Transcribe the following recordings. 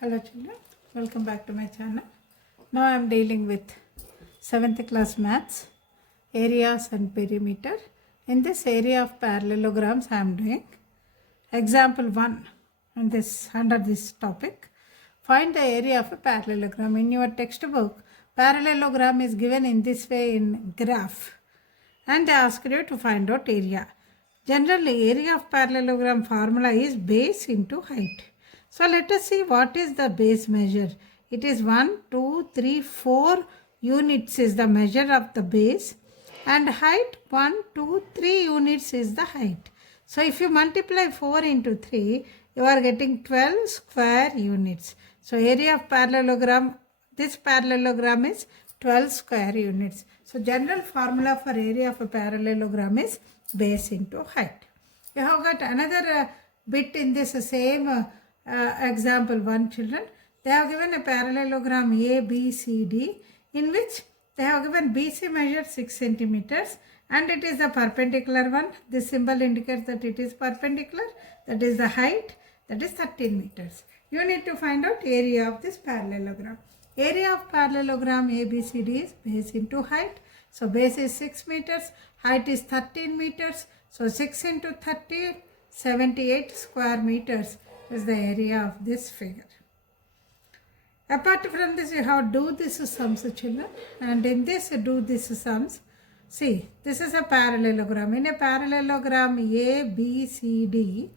Hello children, welcome back to my channel. Now I am dealing with 7th class maths, areas and perimeter. In this area of parallelograms I am doing example 1 under this topic. Find the area of a parallelogram. In your textbook, parallelogram is given in this way in graph and they ask you to find out area. Generally, area of parallelogram formula is base into height. So let us see what is the base measure. It is 1, 2, 3, 4 units is the measure of the base and height 1, 2, 3 units is the height. So if you multiply 4 into 3, you are getting 12 square units. So area of parallelogram, this parallelogram is 12 square units. So general formula for area of a parallelogram is base into height. You have got another bit in this same example 1 children. They have given a parallelogram A, B, C, D in which they have given BC measure 6 centimeters and it is the perpendicular one. This symbol indicates that it is perpendicular. That is the height, that is 13 meters. You need to find out area of this parallelogram. Area of parallelogram ABCD is base into height. So base is 6 meters, height is 13 meters. So 6 into 30, 78 square meters is the area of this figure. Apart from this, you have do this sums children, and in this do this sums. See, this is a parallelogram. In a parallelogram ABCD,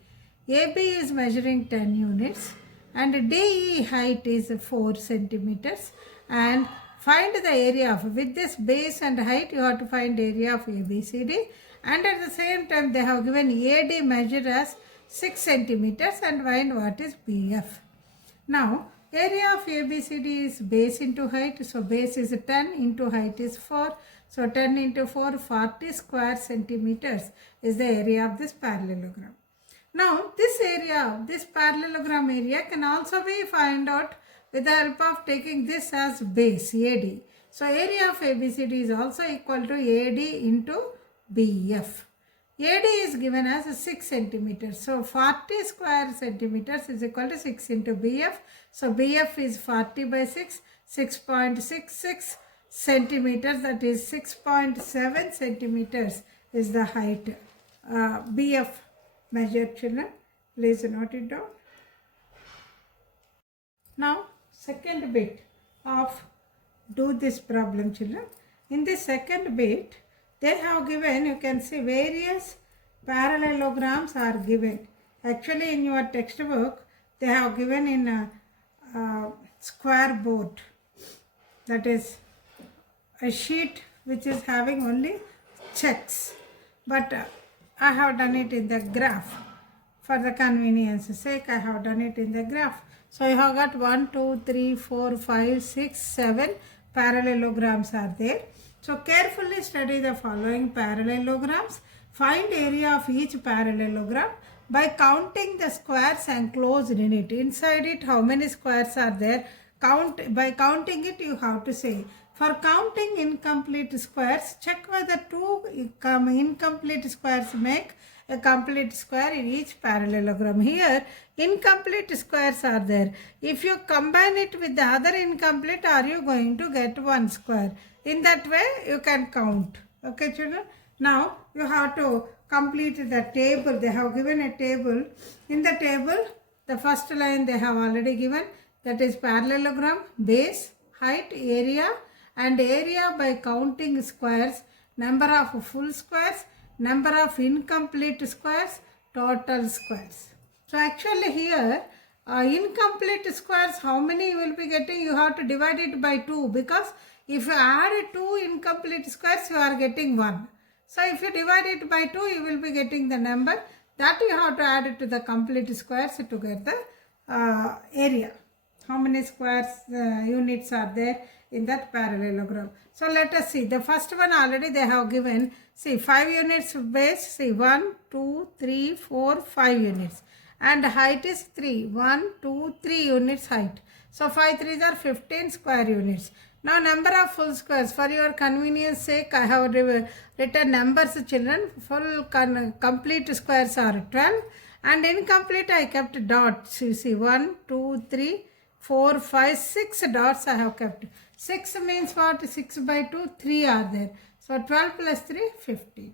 AB is measuring 10 units and DE height is 4 centimeters, and find the area of, with this base and height you have to find area of ABCD, and at the same time they have given AD measure as 6 centimeters and find what is BF. Now area of ABCD is base into height, so base is 10 into height is 4, so 10 into 4, 40 square centimeters is the area of this parallelogram. Now this area, this parallelogram area can also be found out with the help of taking this as base AD. So area of ABCD is also equal to AD into BF. AD is given as 6 centimeters. So 40 square centimeters is equal to 6 into BF. So BF is 40 by 6, 6.66 centimeters, that is 6.7 centimeters is the height. BF measure children. Please note it down. Now second bit of do this problem children. In the second bit, they have given, you can see various parallelograms are given. Actually in your textbook, they have given in a square board. That is a sheet which is having only checks. But I have done it in the graph. For the convenience sake, I have done it in the graph. So you have got 1, 2, 3, 4, 5, 6, 7 parallelograms are there. So carefully study the following parallelograms. Find area of each parallelogram by counting the squares enclosed in it. Inside it, how many squares are there? By counting it, you have to say. For counting incomplete squares, check whether 2 incomplete squares make a complete square in each parallelogram. Here, incomplete squares are there. If you combine it with the other incomplete, are you going to get 1 square? In that way, you can count. Okay, children? Now, you have to complete the table. They have given a table. In the table, the first line they have already given. That is parallelogram, base, height, area, and area by counting squares, number of full squares, number of incomplete squares, total squares. So actually here, incomplete squares, how many you will be getting? You have to divide it by 2, because if you add 2 incomplete squares, you are getting 1. So if you divide it by 2, you will be getting the number that you have to add it to the complete squares to get the area. How many squares units are there in that parallelogram? So let us see. The first one already they have given. See, 5 units base. See, 1, 2, 3, 4, 5 units. And height is 3. 1, 2, 3 units height. So 5 3s are 15 square units. Now number of full squares. For your convenience sake, I have written numbers children. Full complete squares are 12. And incomplete I kept dots. You see 1, 2, 3, 4, 5, 6 dots I have kept. 6 means what? 6 by 2, 3 are there. So 12 plus 3, 15.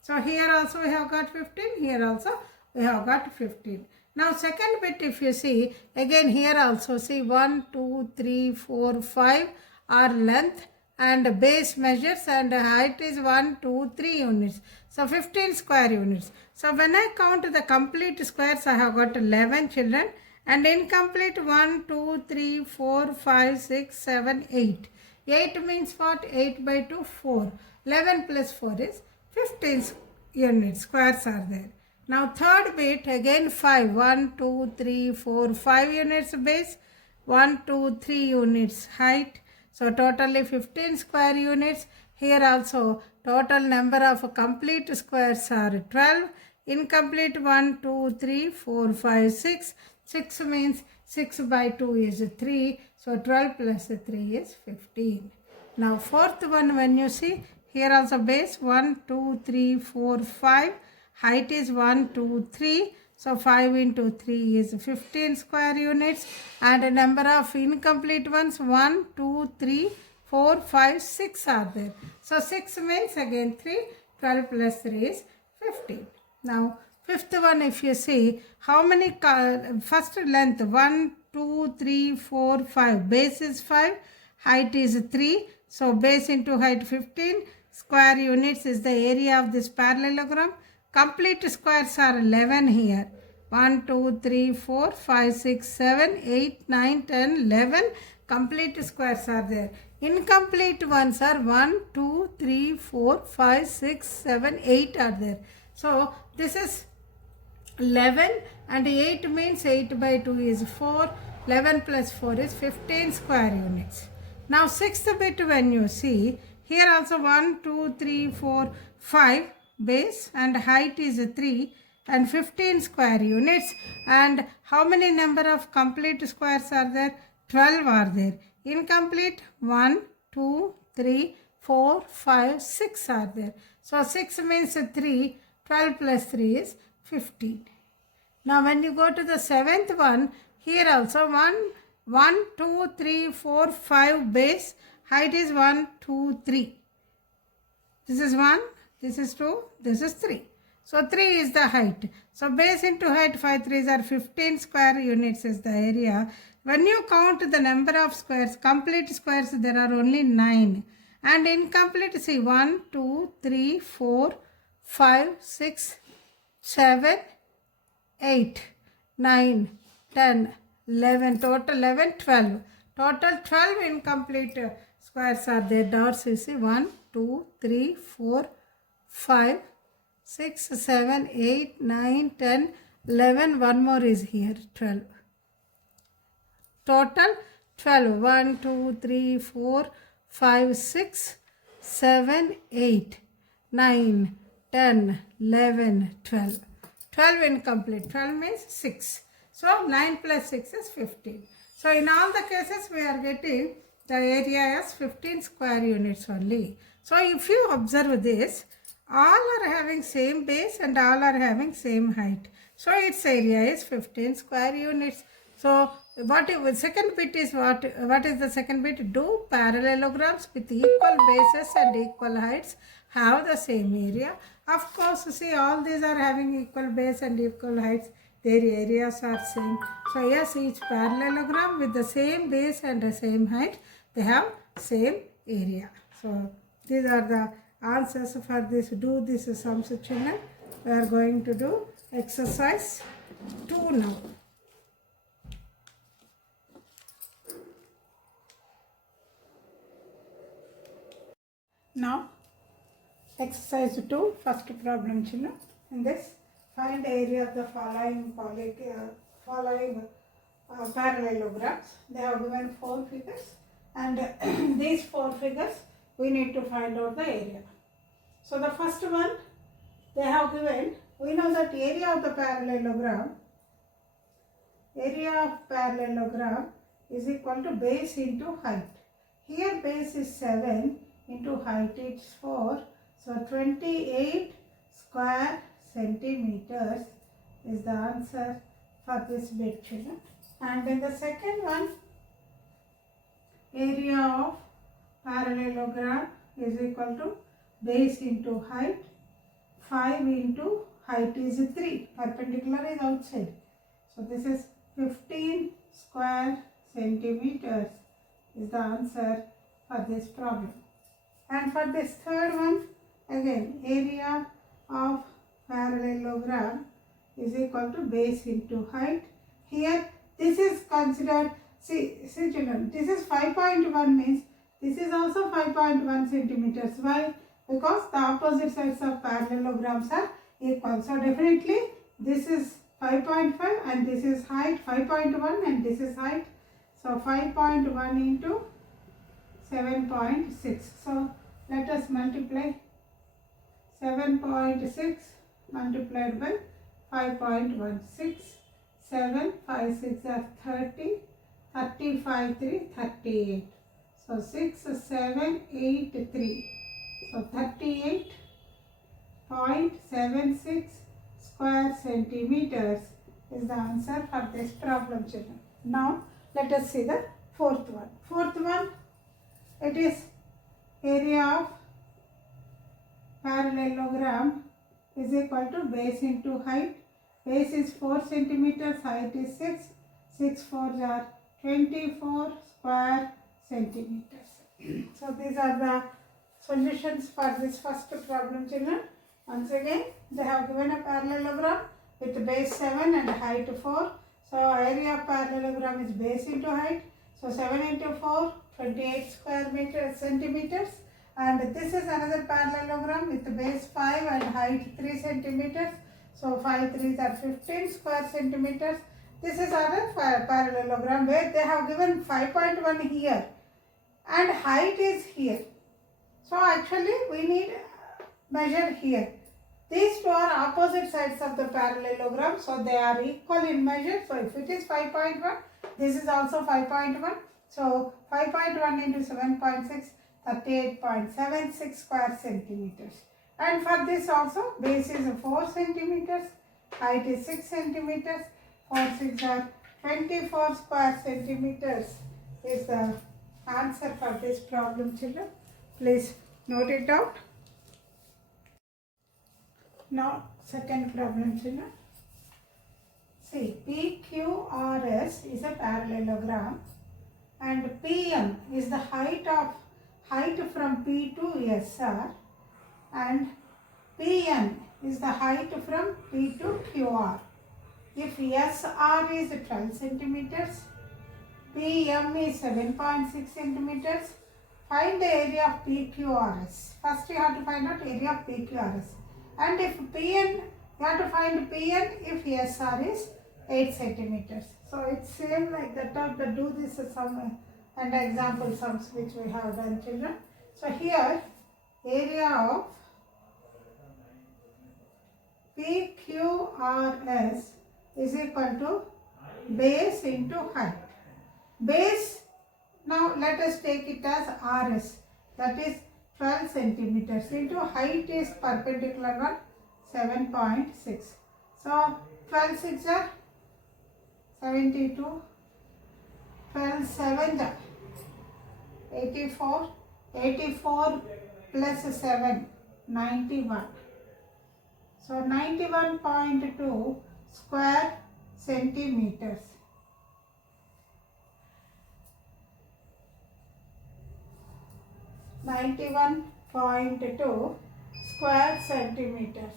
So here also we have got 15, here also we have got 15. Now second bit, if you see, again here also see 1, 2, 3, 4, 5 are length and base measures and height is 1, 2, 3 units. So 15 square units. So when I count the complete squares, I have got 11 children and incomplete 1, 2, 3, 4, 5, 6, 7, 8. 8 means what? 8 by 2, 4. 11 plus 4 is 15 units, squares are there. Now third bit, again 5. 1, 2, 3, 4, 5 units base, 1, 2, 3 units height. So totally 15 square units. Here also total number of complete squares are 12. Incomplete 1, 2, 3, 4, 5, 6. 6 means 6 by 2 is 3. So 12 plus 3 is 15. Now fourth one, when you see, here also base 1, 2, 3, 4, 5. Height is 1, 2, 3. So 5 into 3 is 15 square units. And a number of incomplete ones 1, 2, 3, 4, 5, 6 are there. So 6 means again 3. 12 plus 3 is 15. Now fifth one, if you see, how many first length 1, 2, 3, 4, 5. Base is 5. Height is 3. So base into height 15 square units is the area of this parallelogram. Complete squares are 11 here. 1, 2, 3, 4, 5, 6, 7, 8, 9, 10, 11. Complete squares are there. Incomplete ones are 1, 2, 3, 4, 5, 6, 7, 8 are there. So this is 11 and 8 means 8 by 2 is 4. 11 plus 4 is 15 square units. Now sixth bit, when you see, here also 1, 2, 3, 4, 5 base and height is 3 and 15 square units. And how many number of complete squares are there? 12 are there. Incomplete 1, 2, 3, 4, 5, 6 are there. So 6 means 3. 12 plus 3 is 15. Now when you go to the seventh one, here also 1, 2, 3, 4, 5 base, height is 1, 2, 3. This is 1, this is 2, this is 3. So 3 is the height. So base into height 5 3s are 15 square units is the area. When you count the number of squares, complete squares there are only 9. And incomplete, see 1, 2, 3, 4, 5, 6, 7, 8, 9, 10, 11, total 11, 12. Total 12 incomplete squares are there. Dots you see 1, 2, 3, 4, 5, 6, 7, 8, 9, 10, 11. One more is here, 12. Total 12. 1, 2, 3, 4, 5, 6, 7, 8, 9, 10, 11, 12. 12 incomplete. 12 means 6. So 9 plus 6 is 15. So in all the cases we are getting the area as 15 square units only. So if you observe this, all are having same base and all are having same height. So its area is 15 square units. So second bit is what is the second bit? Do parallelograms with equal bases and equal heights have the same area. Of course, see, all these are having equal base and equal heights. Their areas are same. So yes, each parallelogram with the same base and the same height, they have same area. So these are the answers for this. Do this sums, children. We are going to do exercise 2 now. Now, exercise 2, first problem, children. In this, find area of the following parallelograms. They have given 4 figures, and these 4 figures we need to find out the area. So the first one they have given, we know that area of the parallelogram is equal to base into height. Here base is 7 into height is 4. So 28 square centimeters is the answer for this bit, children. And in the second one, area of parallelogram is equal to base into height. 5 into height is 3. Perpendicular is outside. So this is 15 square centimeters is the answer for this problem. And for this third one, again area of parallelogram is equal to base into height. Here this is considered, see children, this is 5.1 means this is also 5.1 centimeters. Why? Because the opposite sides of parallelograms are equal. So definitely this is 5.5 and this is height 5.1 and this is height. So 5.1 into 7.6. So let us multiply 7.6 multiplied by 5.16. 7, 5, 6 are 30, 35, 3, 38. So 6, 7, 8, 3. So 38.76 square centimeters is the answer for this problem, children. Now let us see the fourth one. Fourth one, it is area of parallelogram is equal to base into height. Base is 4 centimeters, height is 6. 6 4s are 24 square centimeters. So these are the solutions for this first problem, children. Once again, they have given a parallelogram with base 7 and height 4. So area of parallelogram is base into height. So 7 into 4, 28 square centimeters. And this is another parallelogram with base 5 and height 3 centimeters. So 5 3s are 15 square centimeters. This is another parallelogram where they have given 5.1 here and height is here. So actually we need measure here. These two are opposite sides of the parallelogram, so they are equal in measure. So if it is 5.1, this is also 5.1. So 5.1 into 7.6, 38.76 square centimeters. And for this also, base is 4 centimeters, height is 6 centimeters, 4 6 are 24 square centimeters is the answer for this problem, children. Please note it down. Now, second problem, children. See, PQRS is a parallelogram and PM is the height from P to SR and PN is the height from P to QR. If SR is 12 centimeters, PM is 7.6 centimeters, find the area of PQRS. First you have to find out area of PQRS. And if PN, you have to find PN if SR is 8 centimeters. So it's same like that. To do this sum and example sums which we have done, children. So here area of PQRS is equal to base into height. Base, now let us take it as RS, that is 12 centimeters into height is perpendicular one 7.6. So 12 6 are 72, 12 7 are 84, 84 plus 7, 91. So 91.2 square centimeters. .2 square centimeters.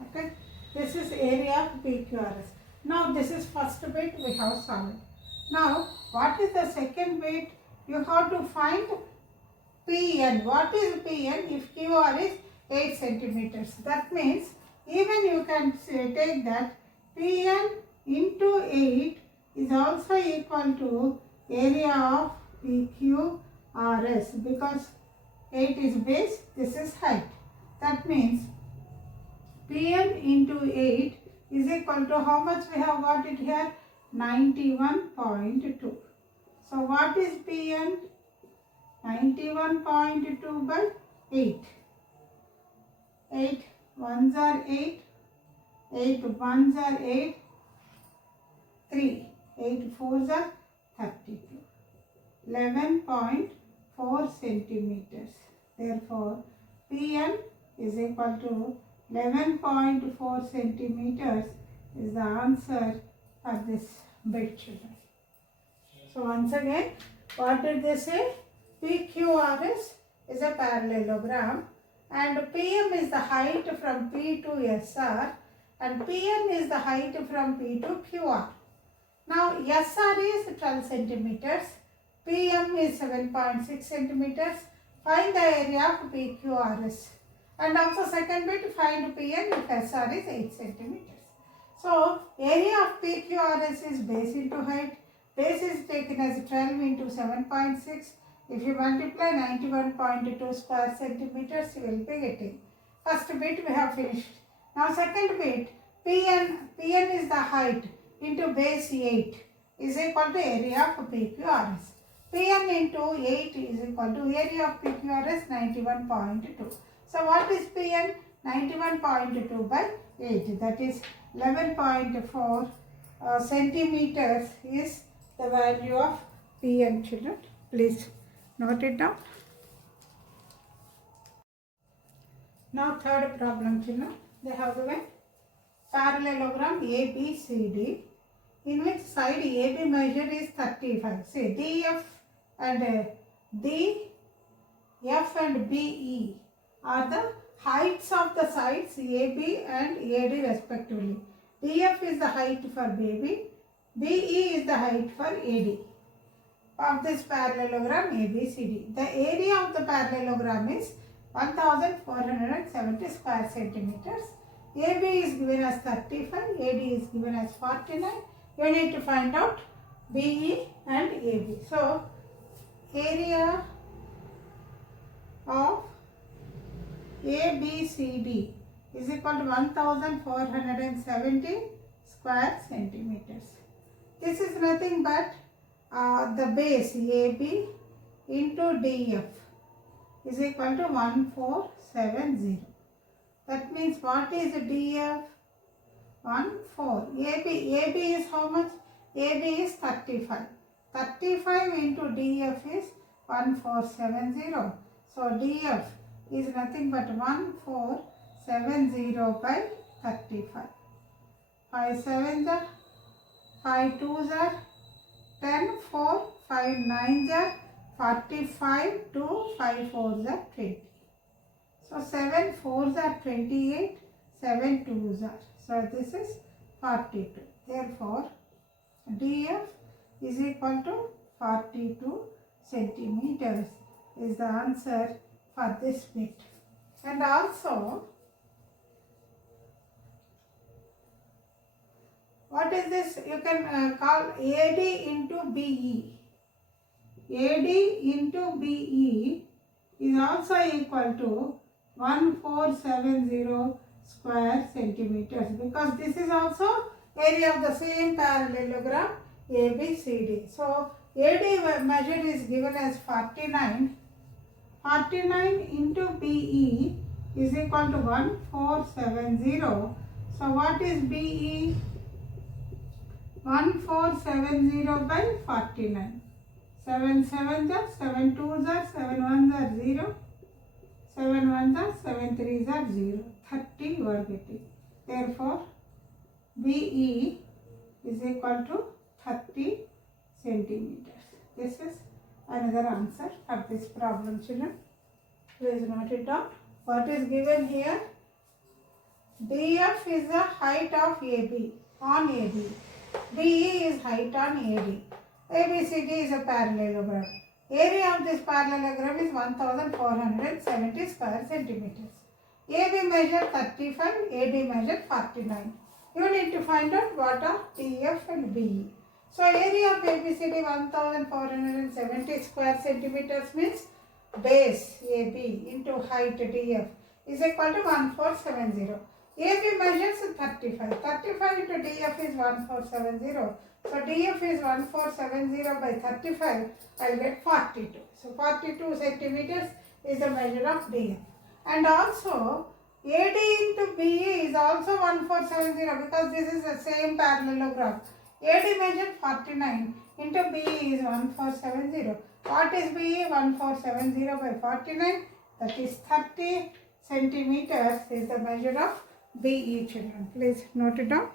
Okay, this is area of PQRS. Now this is first bit we have solved. Now what is the second bit? You have to find PN. What is PN if QR is 8 centimeters? That means even you can take that PN into 8 is also equal to area of PQRS, because 8 is base, this is height. That means PN into 8 is equal to how much we have got it here? 91.2. So what is PN? 91.2 by 8. 8 ones are 8, 8 ones are 8, 3. 8 4s are 32. 11.4 centimeters. Therefore, Pn is equal to 11.4 centimeters is the answer for this bit, children. So once again, what did they say? PQRS is a parallelogram and PM is the height from P to SR and PN is the height from P to QR. Now SR is 12 centimeters, PM is 7.6 centimeters. Find the area of PQRS. And also second bit, find PN if SR is 8 centimeters. So area of PQRS is base into height. Base is taken as 12 into 7.6. If you multiply 91.2 square centimeters, you will be getting. First bit we have finished. Now second bit, PN is the height into base 8 is equal to area of PQRS. Pn into 8 is equal to area of PQRS 91.2. So what is Pn? 91.2 by 8, that is 11.4 centimeters is the value of Pn, children. Please note it down. Now third problem, children. They have given parallelogram ABCD in which side AB measure is 35. See, DF and DF and BE are the heights of the sides AB and AD respectively. DF is the height for BB, BE is the height for AD of this parallelogram ABCD. The area of the parallelogram is 1470 square centimeters. AB is given as 35, AD is given as 49. You need to find out BE and AB. So, area of ABCD is equal to 1470 square centimeters. This is nothing but the base AB into DF is equal to 1470. That means what is DF? 14. AB is how much? AB is 35. 35 into DF is 1470. So DF is nothing but 1470 by 35. 5 7s are 5 2s are 10, 4, 5 9s are 45, 2, 5 4s are 20. So 7 4s are 28, 7 2s are. So this is 42. Therefore, DF is equal to 42 centimeters is the answer for this bit. And also, what is this? You can call AD into BE. AD into BE is also equal to 1470 square centimeters because this is also area of the same parallelogram ABCD. So AD measure is given as 49. 49 into BE is equal to 1470. So what is BE? 1470 by 49. 7 7s are 7 2s are 7 1s are 0. 7 1s are 7 3s are 0. 30 you are getting. Therefore, BE is equal to 30 centimeters. This is another answer for this problem, children. Please note it down. What is given here? DF is the height of AB on AB. BE is height on AD. ABCD is a parallelogram. Area of this parallelogram is 1470 square centimeters. AB measure 35, AD measure 49. You need to find out what are DF and BE. So area of ABCD 1470 square centimeters means base AB into height DF is equal to 1470. AB measures 35. 35 into DF is 1470. So DF is 1470 by 35. I will get 42. So 42 centimeters is the measure of DF. And also AD into BE is also 1470 because this is the same parallelogram. AD measured 49 into B is 1470. What is B? 1470 by 49, that is 30 centimeters is the measure of BE, children. Please note it down.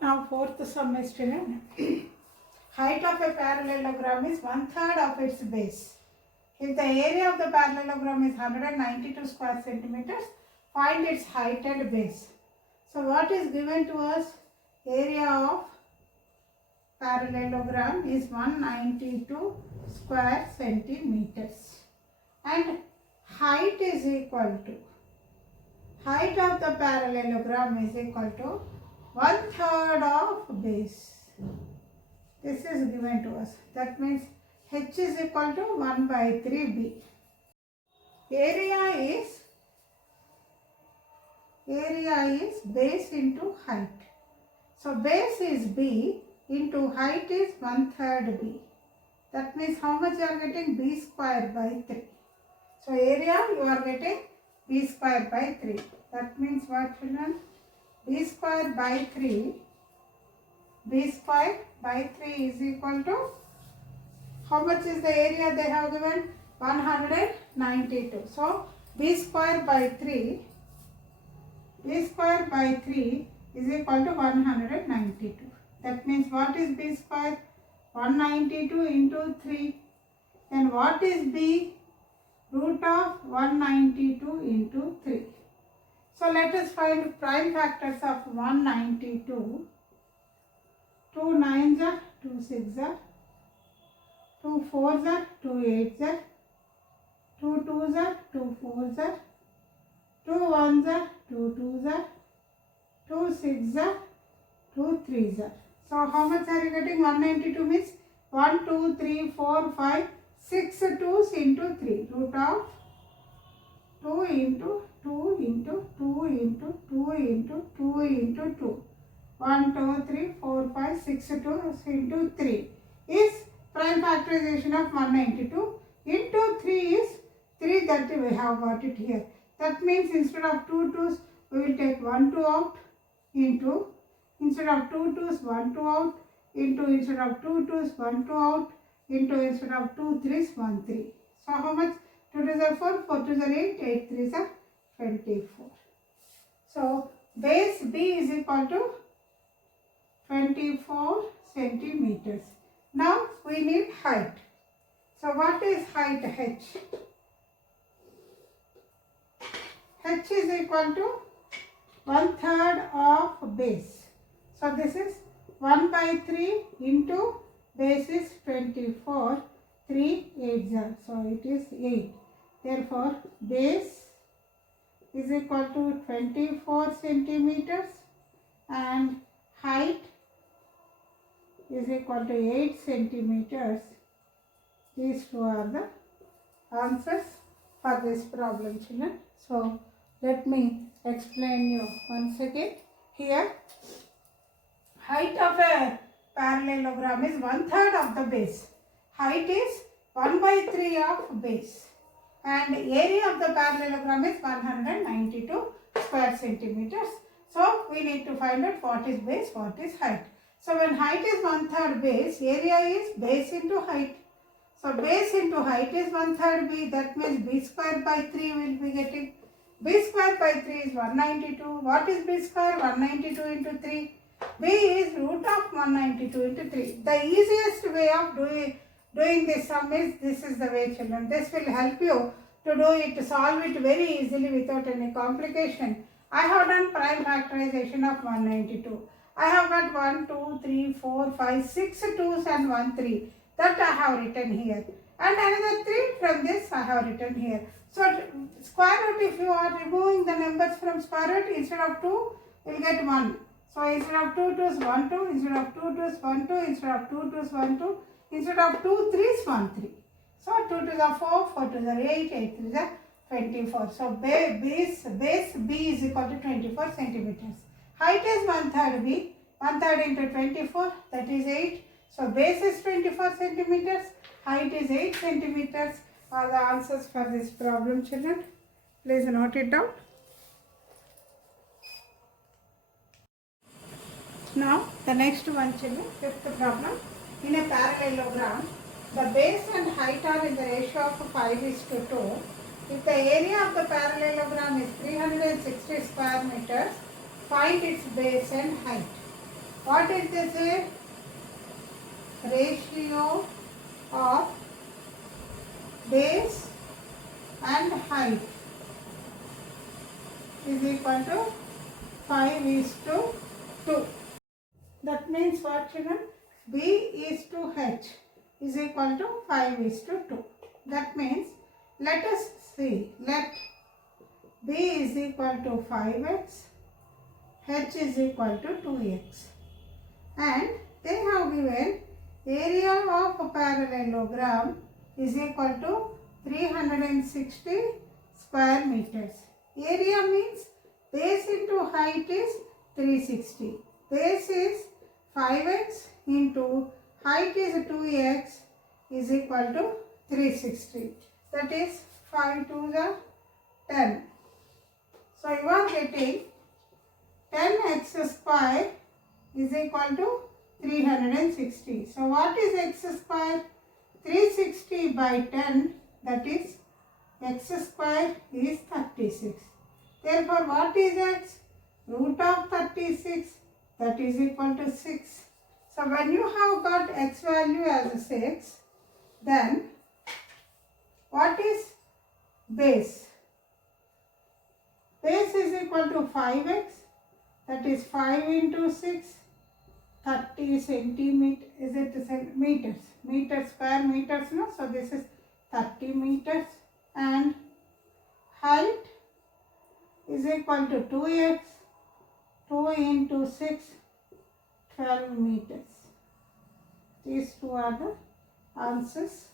Now fourth sum is, children. Height of a parallelogram is 1/3 of its base. If the area of the parallelogram is 192 square centimeters, find its height and base. So what is given to us? Area of parallelogram is 192 square centimeters and height is equal to, height of the parallelogram is equal to 1/3 of base. This is given to us. That means H is equal to 1/3B. Area is base into height. So base is B into height is 1/3 B. That means how much you are getting? B square by 3. So area you are getting B square by 3. That means what, children? B square by 3. B square by 3 is equal to, how much is the area they have given? 192. So B square by 3, B square by 3 is equal to 192. That means what is B square? 192 into 3. Then what is B? Root of 192 into 3. So let us find prime factors of 192. 2 9s are 2 6s are 2 4s are 2 8s are 2 2s are 2 4s are 2 1s are 2 2s are 2 6s are 2 3s are. So how much are you getting? 192 means 1 2 3 4 5 6 2s into 3. Root of 2 into 2 into 2 into 2 into 2 into 2. 1 2 3 4 5 6 2 into 3 is prime factorization of 192. Into 3 is 3, that we have got it here. That means instead of 2 2s, we will take 1 2 out into, instead of 2 2s, 1 2 out into, instead of 2 2s, 1 2 out into, instead of 2 3s, 1 3. So how much? 2 2s are 4, 4 2s are 8, 8 3s are 24. So base B is equal to 24 centimeters. Now we need height. So what is height? H. H is equal to 1/3 of base. So this is 1/3 into base is 24. 3 8s are. So it is 8. Therefore base is equal to 24 centimeters and height is equal to 8 centimeters. These two are the answers for this problem, children. So let me explain you once again. Here, height of a parallelogram is 1/3 of the base. Height is 1/3 of base. And area of the parallelogram is 192 square centimeters. So we need to find out what is base, what is height. So when height is 1/3 base, area is base into height. So base into height is 1/3 B. That means B square by 3 will be getting. B square by 3 is 192. What is B square? 192 into 3. B is root of 192 into 3. The easiest way of doing this sum is, this is the way, children. This will help you to do it, to solve it very easily without any complication. I have done prime factorization of 192. I have got 1, 2, 3, 4, 5, 6 2s and 1 3. That I have written here. And another 3 from this I have written here. So square root, if you are removing the numbers from square root, instead of 2, you will get 1. So instead of 2 2s, 1 2, instead of 2 2s, 1 2, instead of 2 2s, 1 2, instead of 2 3s, 1 3. So 2 2s are 4, 4 2s are 8, 8 3s are 24. So base B is equal to 24 centimeters. Height is 1/3 B. 1/3 into 24, that is 8. So base is 24 centimeters. Height is 8 centimeters. Are the answers for this problem, children. Please note it down. Now the next one, children, fifth problem. In a parallelogram, the base and height are in the ratio of 5:2. If the area of the parallelogram is 360 square meters, find its base and height. What is this? Ratio of base and height is equal to 5:2. That means what, children? B is to H is equal to 5:2. That means, let us see, let B is equal to 5x, H is equal to 2x. And they have given area of a parallelogram is equal to 360 square meters. Area means base into height is 360. Base is 5x into height is 2x is equal to 360. That is 5 to the 10. So you are getting 10x square is equal to 360. So what is x square? 360 by 10, that is x square is 36. Therefore what is x? Root of 36, that is equal to 6. So when you have got x value as 6, then what is base? Base is equal to 5x, that is 5 into 6, 30 centimeter, is it meters? Meters, square meters, no? So this is 30 meters, and height is equal to 2x, 2 into 6, 12 meters. These two are the answers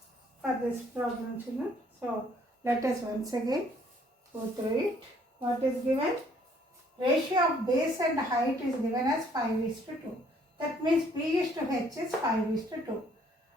for this problem, children. So let us once again go through it. What is given? Ratio of base and height is given as 5:2. That means B is to H is 5:2.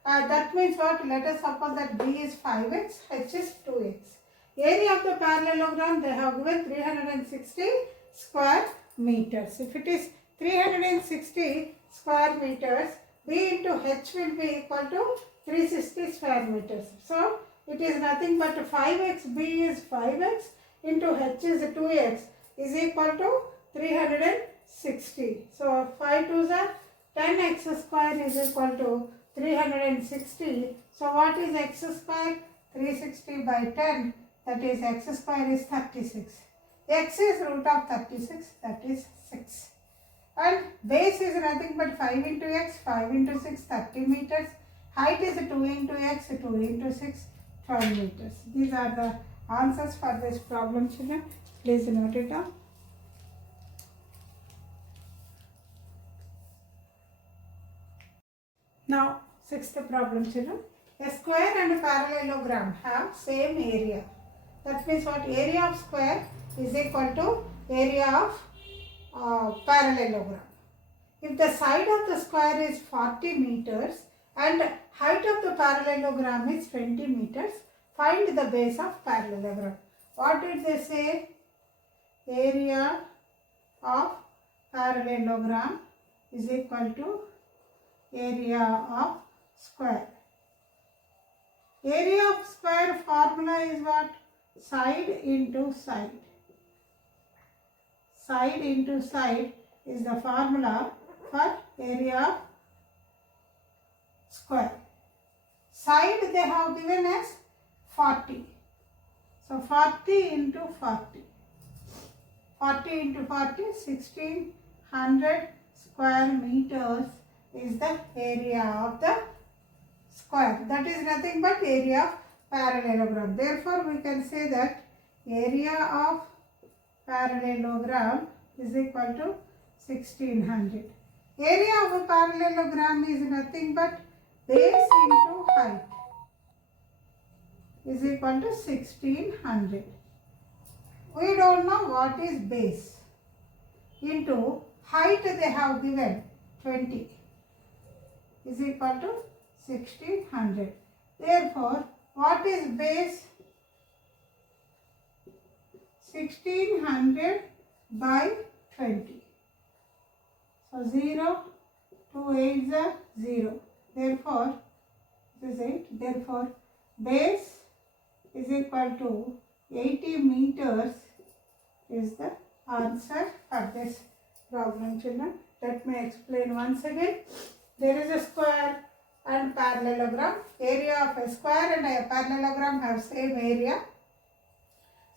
That means what? Let us suppose that B is 5x, H is 2x. Area of the parallelogram, they have given 360 square meters. If it is 360 square meters, B into H will be equal to 360 square meters. So it is nothing but 5x, B is 5x into H is 2x is equal to 360. So 5 2s are 10x square is equal to 360. So what is x square? 360 by 10, that is x square is 36. X is root of 36, that is 6. And base is nothing but 5 into x, 5 into 6, 30 meters. Height is 2 into x, 2 into 6, 12 meters. These are the answers for this problem, children. Please note it down. Now, sixth problem, children. A square and a parallelogram have same area. That means what? Area of square is equal to area of parallelogram. If the side of the square is 40 meters and height of the parallelogram is 20 meters, find the base of parallelogram. What did they say? Area of parallelogram is equal to area of square. Area of square formula is what? Side into side. Side into side is the formula for area of square. Side they have given as 40. So 40 into 40. 40 into 40, 1600 square meters is the area of the square. That is nothing but area of parallelogram. Therefore, we can say that area of parallelogram is equal to 1600. Area of a parallelogram is nothing but base into height is equal to 1600. We don't know what is base. Into height they have given 20 is equal to 1600. Therefore, what is base? 1600 by 20. So 0, 2 8s are 0. Therefore, this is 8. Therefore, base is equal to 80 meters is the answer for this problem, children. Let me explain once again. There is a square and parallelogram. Area of a square and a parallelogram have same area.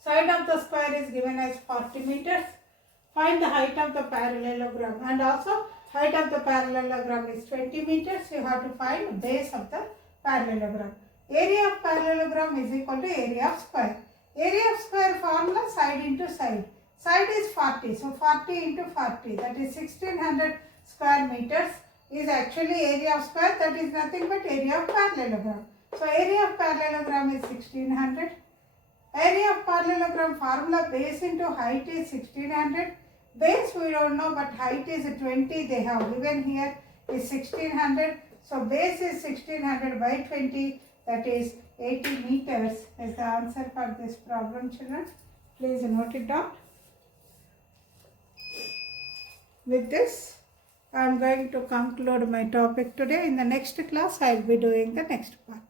Side of the square is given as 40 meters. Find the height of the parallelogram, and also height of the parallelogram is 20 meters. You have to find base of the parallelogram. Area of parallelogram is equal to area of square. Area of square formula side into side. Side is 40, so 40 into 40, that is 1600 square meters is actually area of square, that is nothing but area of parallelogram. So area of parallelogram is 1600. Area of parallelogram formula, base into height is 1600. Base we don't know, but height is 20, they have given here is 1600. So base is 1600 by 20, that is 80 meters is the answer for this problem, children. Please note it down. With this, I am going to conclude my topic today. In the next class, I will be doing the next part.